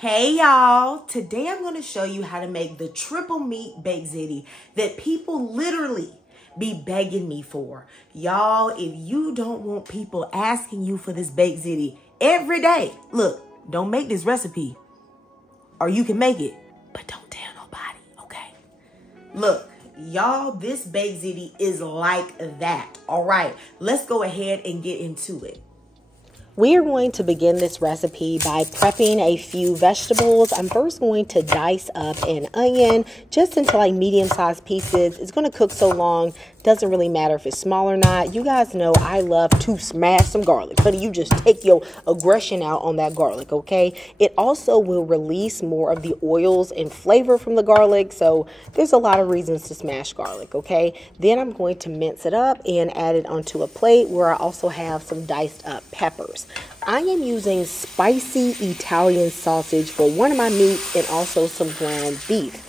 Hey y'all, today I'm going to show you how to make the triple meat baked ziti that people literally be begging me for. Y'all, if you don't want people asking you for this baked ziti every day, look, don't make this recipe or you can make it, but don't tell nobody, okay? Look, y'all, this baked ziti is like that. All right, let's go ahead and get into it. We are going to begin this recipe by prepping a few vegetables. I'm first going to dice up an onion just into like medium-sized pieces. It's going to cook so long, doesn't really matter if it's small or not. You guys know I love to smash some garlic. Honey, you just take your aggression out on that garlic, okay? It also will release more of the oils and flavor from the garlic, so there's a lot of reasons to smash garlic, okay? Then I'm going to mince it up and add it onto a plate where I also have some diced up peppers. I am using spicy Italian sausage for one of my meats and also some ground beef.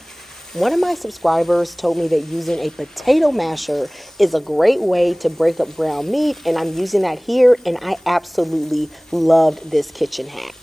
One of my subscribers told me that using a potato masher is a great way to break up ground meat, and I'm using that here, and I absolutely loved this kitchen hack.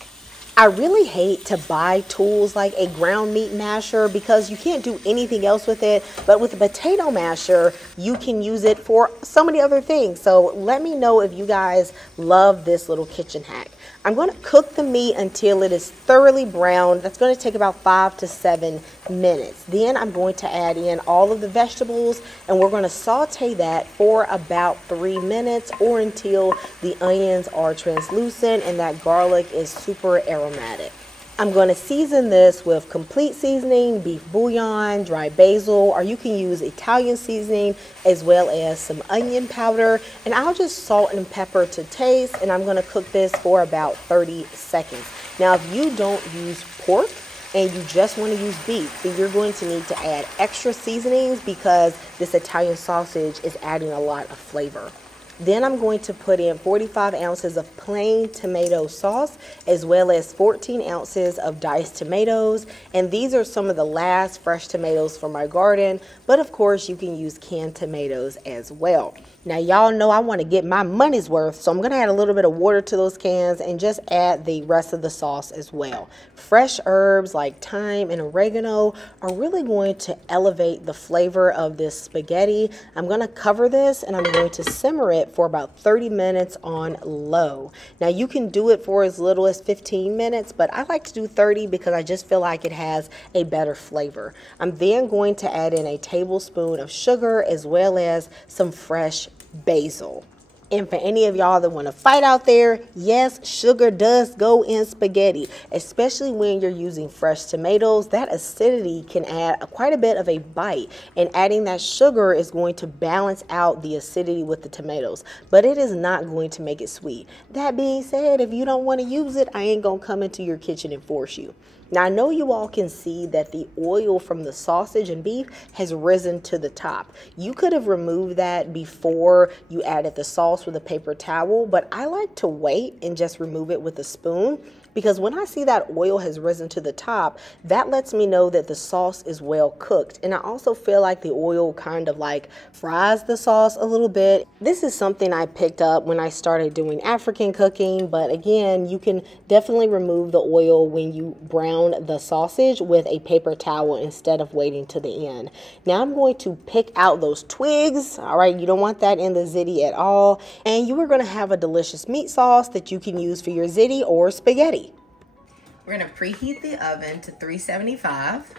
I really hate to buy tools like a ground meat masher because you can't do anything else with it. But with a potato masher, you can use it for so many other things. So let me know if you guys love this little kitchen hack. I'm going to cook the meat until it is thoroughly browned. That's going to take about 5 to 7 minutes. Then I'm going to add in all of the vegetables and we're going to saute that for about 3 minutes or until the onions are translucent and that garlic is super aromatic. I'm going to season this with complete seasoning, beef bouillon, dry basil, or you can use Italian seasoning as well as some onion powder. And I'll just salt and pepper to taste, and I'm going to cook this for about 30 seconds. Now, if you don't use pork and you just want to use beef, then you're going to need to add extra seasonings because this Italian sausage is adding a lot of flavor. Then I'm going to put in 45 ounces of plain tomato sauce as well as 14 ounces of diced tomatoes. And these are some of the last fresh tomatoes from my garden, but of course you can use canned tomatoes as well. Now y'all know I want to get my money's worth, so I'm going to add a little bit of water to those cans and just add the rest of the sauce as well. Fresh herbs like thyme and oregano are really going to elevate the flavor of this spaghetti. I'm going to cover this and I'm going to simmer it for about 30 minutes on low. Now you can do it for as little as 15 minutes, but I like to do 30 because I just feel like it has a better flavor. I'm then going to add in a tablespoon of sugar as well as some fresh basil. And for any of y'all that want to fight out there, yes, sugar does go in spaghetti, especially when you're using fresh tomatoes. That acidity can add quite a bit of a bite, and adding that sugar is going to balance out the acidity with the tomatoes, but it is not going to make it sweet. That being said, if you don't want to use it, I ain't gonna come into your kitchen and force you. Now, I know you all can see that the oil from the sausage and beef has risen to the top. You could have removed that before you added the sauce with a paper towel, but I like to wait and just remove it with a spoon because when I see that oil has risen to the top, that lets me know that the sauce is well cooked. And I also feel like the oil kind of like fries the sauce a little bit. This is something I picked up when I started doing African cooking, but again, you can definitely remove the oil when you brown the sausage with a paper towel instead of waiting to the end. Now I'm going to pick out those twigs. All right, you don't want that in the ziti at all. And you are going to have a delicious meat sauce that you can use for your ziti or spaghetti. We're going to preheat the oven to 375.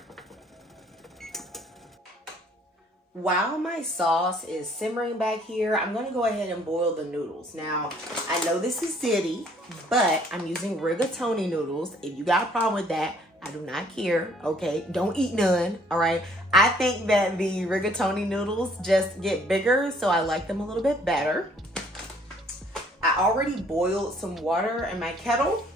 While my sauce is simmering back here, I'm going to go ahead and boil the noodles. Now, I know this is ziti, but I'm using rigatoni noodles. If you got a problem with that, I do not care, okay? Don't eat none, all right? I think that the rigatoni noodles just get bigger, so I like them a little bit better. I already boiled some water in my kettle.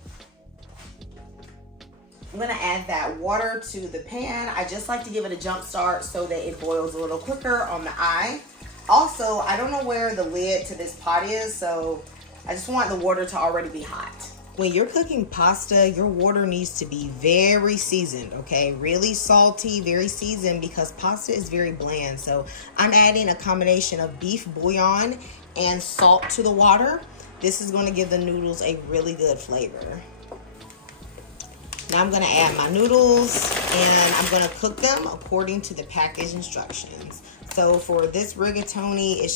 I'm gonna add that water to the pan. I just like to give it a jump start so that it boils a little quicker on the eye. Also, I don't know where the lid to this pot is, so I just want the water to already be hot. When you're cooking pasta, your water needs to be very seasoned, okay? Really salty, very seasoned because pasta is very bland. So I'm adding a combination of beef bouillon and salt to the water. This is gonna give the noodles a really good flavor. Now I'm gonna add my noodles and I'm gonna cook them according to the package instructions. So for this rigatoni, it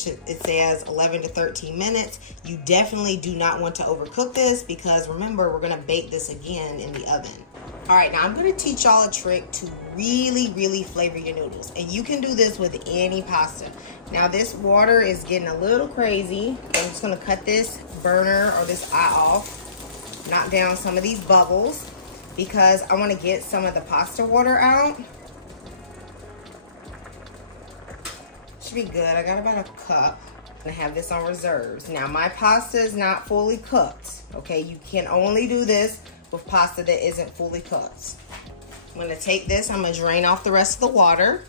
says 11 to 13 minutes. You definitely do not want to overcook this because remember, we're gonna bake this again in the oven. All right, now I'm gonna teach y'all a trick to really, really flavor your noodles. And you can do this with any pasta. Now this water is getting a little crazy. I'm just gonna cut this burner or this eye off, knock down some of these bubbles because I wanna get some of the pasta water out. Should be good. I got about a cup. I'm gonna have this on reserves. Now my pasta is not fully cooked, okay? You can only do this with pasta that isn't fully cooked. I'm gonna take this, I'm gonna drain off the rest of the water.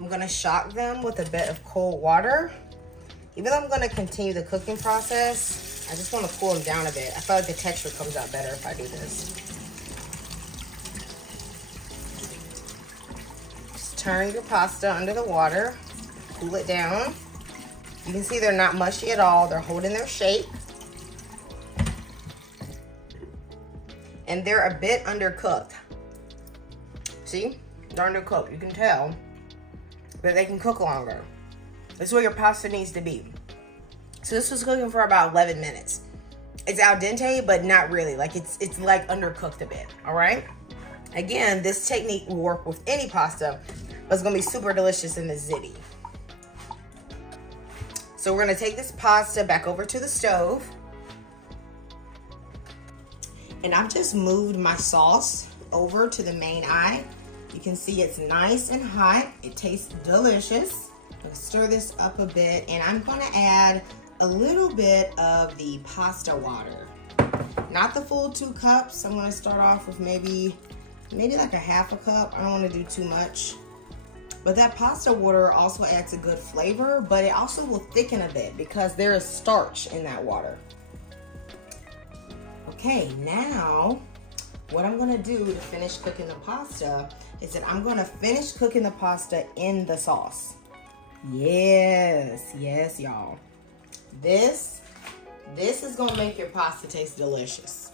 I'm gonna shock them with a bit of cold water. Even though I'm gonna continue the cooking process, I just wanna cool them down a bit. I feel like the texture comes out better if I do this. Turn your pasta under the water, cool it down. You can see they're not mushy at all. They're holding their shape. And they're a bit undercooked. See, they're undercooked. You can tell that they can cook longer. This is where your pasta needs to be. So this was cooking for about 11 minutes. It's al dente, but not really. Like it's like undercooked a bit, all right? Again, this technique will work with any pasta, but it's gonna be super delicious in the ziti. So we're gonna take this pasta back over to the stove. And I've just moved my sauce over to the main eye. You can see it's nice and hot. It tastes delicious. Let's stir this up a bit, and I'm gonna add a little bit of the pasta water. Not the full 2 cups. I'm gonna start off with maybe like a half a cup. I don't wanna do too much. But that pasta water also adds a good flavor, but it also will thicken a bit because there is starch in that water. Okay, now what I'm gonna do to finish cooking the pasta is that I'm gonna finish cooking the pasta in the sauce. Yes, y'all. This is gonna make your pasta taste delicious.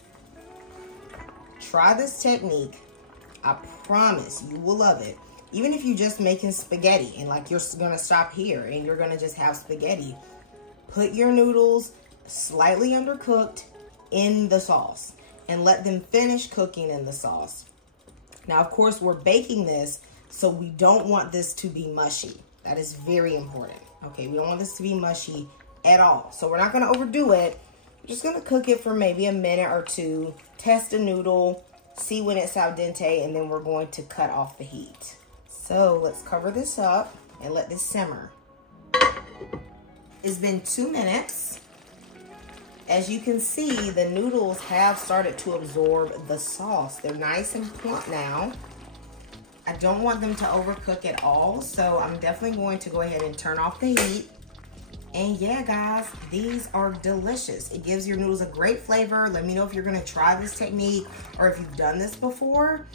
Try this technique. I promise you will love it. Even if you're just making spaghetti and like you're gonna stop here and you're gonna just have spaghetti, put your noodles slightly undercooked in the sauce and let them finish cooking in the sauce. Now, of course, we're baking this, so we don't want this to be mushy. That is very important, okay? We don't want this to be mushy at all. So we're not gonna overdo it. We're just gonna cook it for maybe a minute or 2, test the noodle, see when it's al dente, and then we're going to cut off the heat. So let's cover this up and let this simmer. It's been 2 minutes. As you can see, the noodles have started to absorb the sauce. They're nice and plump now. I don't want them to overcook at all, so I'm definitely going to go ahead and turn off the heat. And yeah, guys, these are delicious. It gives your noodles a great flavor. Let me know if you're gonna try this technique or if you've done this before.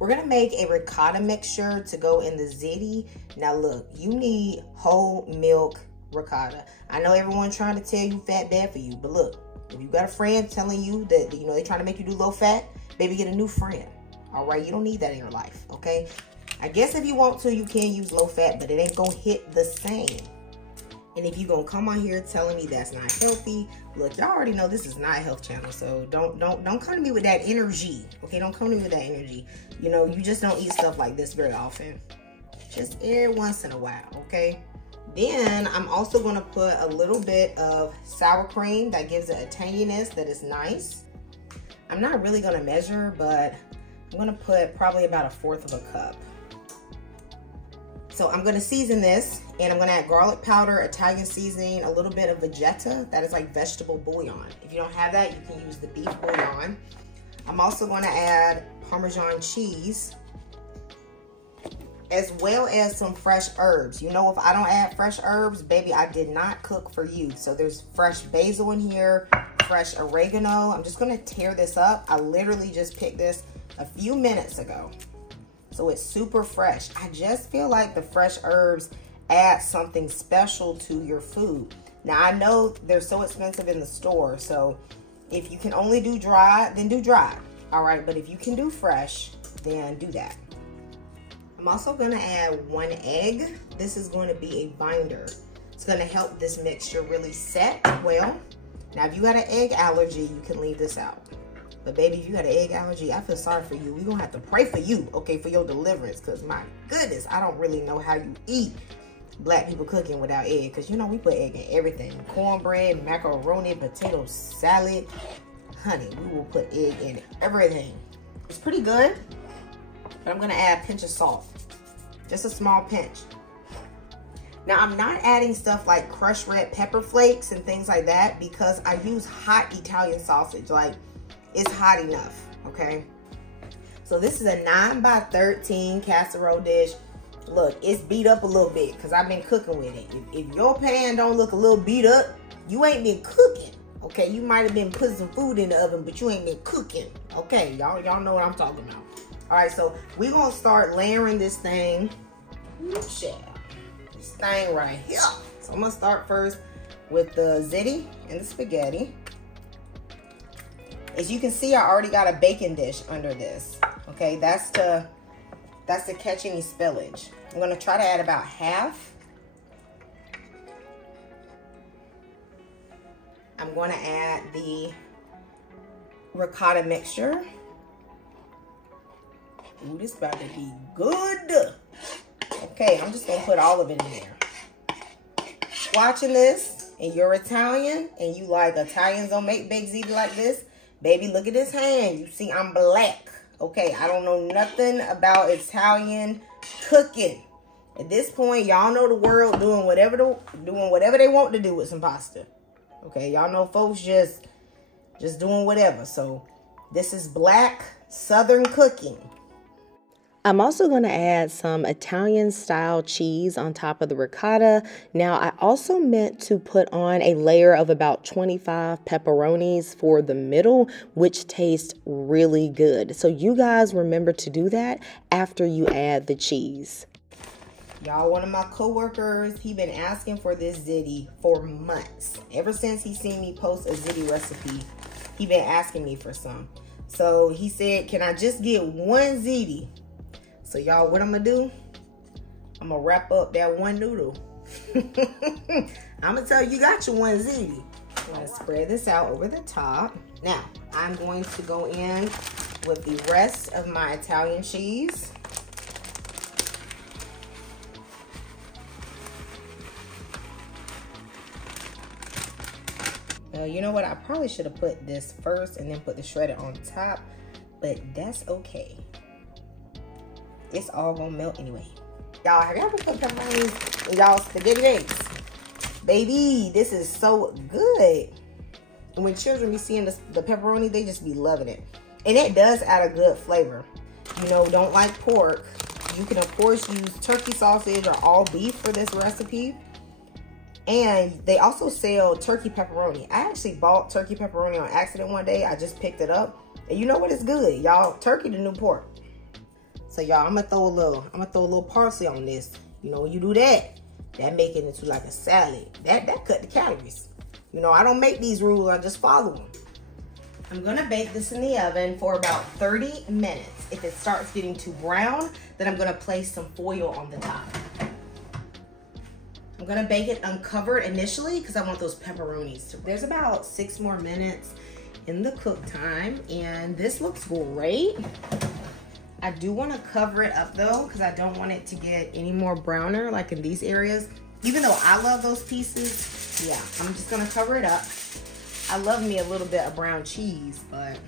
We're gonna make a ricotta mixture to go in the ziti. Now look, you need whole milk ricotta. I know everyone's trying to tell you fat bad for you, but look, if you got a friend telling you that, you know, they're trying to make you do low fat, baby, get a new friend. All right, you don't need that in your life, okay? I guess if you want to, you can use low fat, but it ain't gonna hit the same. And if you're gonna come on here telling me that's not healthy, look, y'all already know this is not a health channel, so don't come to me with that energy, okay? Don't come to me with that energy. You know, you just don't eat stuff like this very often. Just every once in a while, okay? Then I'm also gonna put a little bit of sour cream that gives it a tanginess that is nice. I'm not really gonna measure, but I'm gonna put probably about 1/4 of a cup. So I'm gonna season this, and I'm gonna add garlic powder, Italian seasoning, a little bit of vegeta, that is like vegetable bouillon. If you don't have that, you can use the beef bouillon. I'm also gonna add Parmesan cheese, as well as some fresh herbs. You know, if I don't add fresh herbs, baby, I did not cook for you. So there's fresh basil in here, fresh oregano. I'm just gonna tear this up. I literally just picked this a few minutes ago. So it's super fresh. I just feel like the fresh herbs add something special to your food. Now I know they're so expensive in the store, so If you can only do dry, then do dry. All right, but if you can do fresh, then do that. I'm also gonna add 1 egg. This is going to be a binder. It's gonna help this mixture really set well. Now, if you got an egg allergy, you can leave this out. But baby, if you got an egg allergy, I feel sorry for you. We're gonna have to pray for you, okay, for your deliverance. Cause my goodness, I don't really know how you eat Black people cooking without egg. Cause you know we put egg in everything. Cornbread, macaroni, potato salad. Honey, we will put egg in everything. It's pretty good, but I'm gonna add a pinch of salt. Just a small pinch. Now, I'm not adding stuff like crushed red pepper flakes and things like that because I use hot Italian sausage. Like, it's hot enough, okay? So this is a 9x13 casserole dish. Look, it's beat up a little bit because I've been cooking with it. If your pan don't look a little beat up, you ain't been cooking, okay? You might have been putting some food in the oven, but you ain't been cooking, okay? Y'all know what I'm talking about. All right, so we're gonna start layering this thing. This thing right here. So I'm gonna start first with the ziti and the spaghetti. As you can see, I already got a baking dish under this. Okay, that's to catch any spillage. I'm gonna try to add about half. I'm gonna add the ricotta mixture. Ooh, this is about to be good. Okay, I'm just gonna put all of it in there. Watching this, and you're Italian, and you like Italians don't make baked ziti like this, baby, look at this hand. You see, I'm Black. Okay, I don't know nothing about Italian cooking. At this point, y'all know the world doing whatever they want to do with some pasta. Okay, y'all know folks just doing whatever. So this is Black Southern cooking. I'm also going to add some Italian style cheese on top of the ricotta. Now, I also meant to put on a layer of about 25 pepperonis for the middle, which tastes really good. So you guys remember to do that after you add the cheese. Y'all, one of my coworkers, he been asking for this ziti for months. Ever since he seen me post a ziti recipe, he been asking me for some. So he said, can I just get 1 ziti? So y'all, what I'm gonna do, I'm gonna wrap up that 1 noodle. I'm gonna tell you, you got your 1 ziti. I'm gonna spread this out over the top. Now, I'm going to go in with the rest of my Italian cheese. Now, you know what? I probably should have put this first and then put the shredded on top, but that's okay. It's all gonna melt anyway. Y'all, have y'all ever put pepperonis in y'all spaghetti eggs? Baby, this is so good. And when children be seeing the pepperoni, they just be loving it. And it does add a good flavor. You know, don't like pork, you can of course use turkey sausage or all beef for this recipe. And they also sell turkey pepperoni. I actually bought turkey pepperoni on accident one day. I just picked it up. And you know what? It's good. Y'all, turkey the new pork. So y'all, I'm gonna throw a little parsley on this. You know, when you do that, that make it into like a salad. That cut the calories. You know, I don't make these rules, I just follow them. I'm gonna bake this in the oven for about 30 minutes. If it starts getting too brown, then I'm gonna place some foil on the top. I'm gonna bake it uncovered initially because I want those pepperonis to. There's about 6 more minutes in the cook time, and this looks great. I do want to cover it up though, because I don't want it to get any more browner like in these areas. Even though I love those pieces, yeah, I'm just gonna cover it up. I love me a little bit of brown cheese, but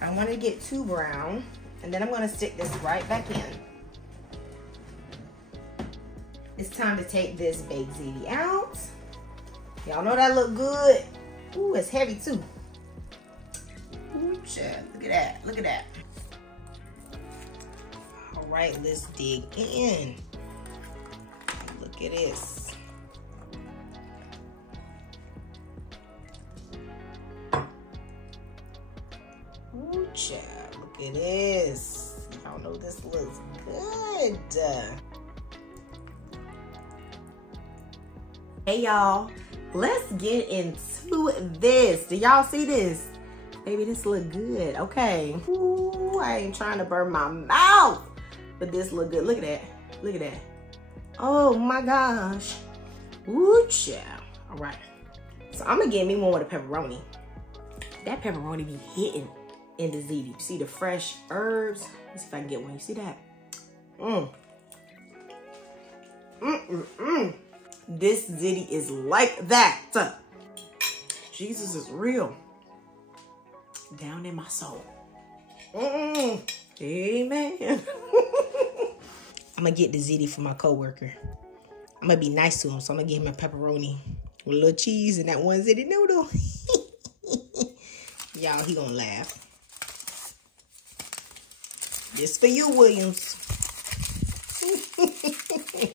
I don't want it to get too brown. And then I'm gonna stick this right back in. It's time to take this baked ziti out. Y'all know that look good. Ooh, it's heavy too. Ooh, child, look at that, look at that. All right, let's dig in. Look at this. Ooh, child, look at this. Y'all know this looks good. Hey y'all, let's get into this. Do y'all see this? Baby, this look good. Okay. Ooh, I ain't trying to burn my mouth, but this look good. Look at that. Look at that. Oh my gosh. Ooh, child. All right. So I'm gonna get me one with a pepperoni. That pepperoni be hitting in the ziti. You see the fresh herbs? Let's see if I can get one. You see that? This ziti is like that. Jesus is real. Down in my soul. Amen. I'm gonna get the ziti for my coworker. I'm gonna be nice to him, so I'm gonna give him a pepperoni with a little cheese and that one ziti noodle. Y'all, he gonna laugh. This for you, Williams.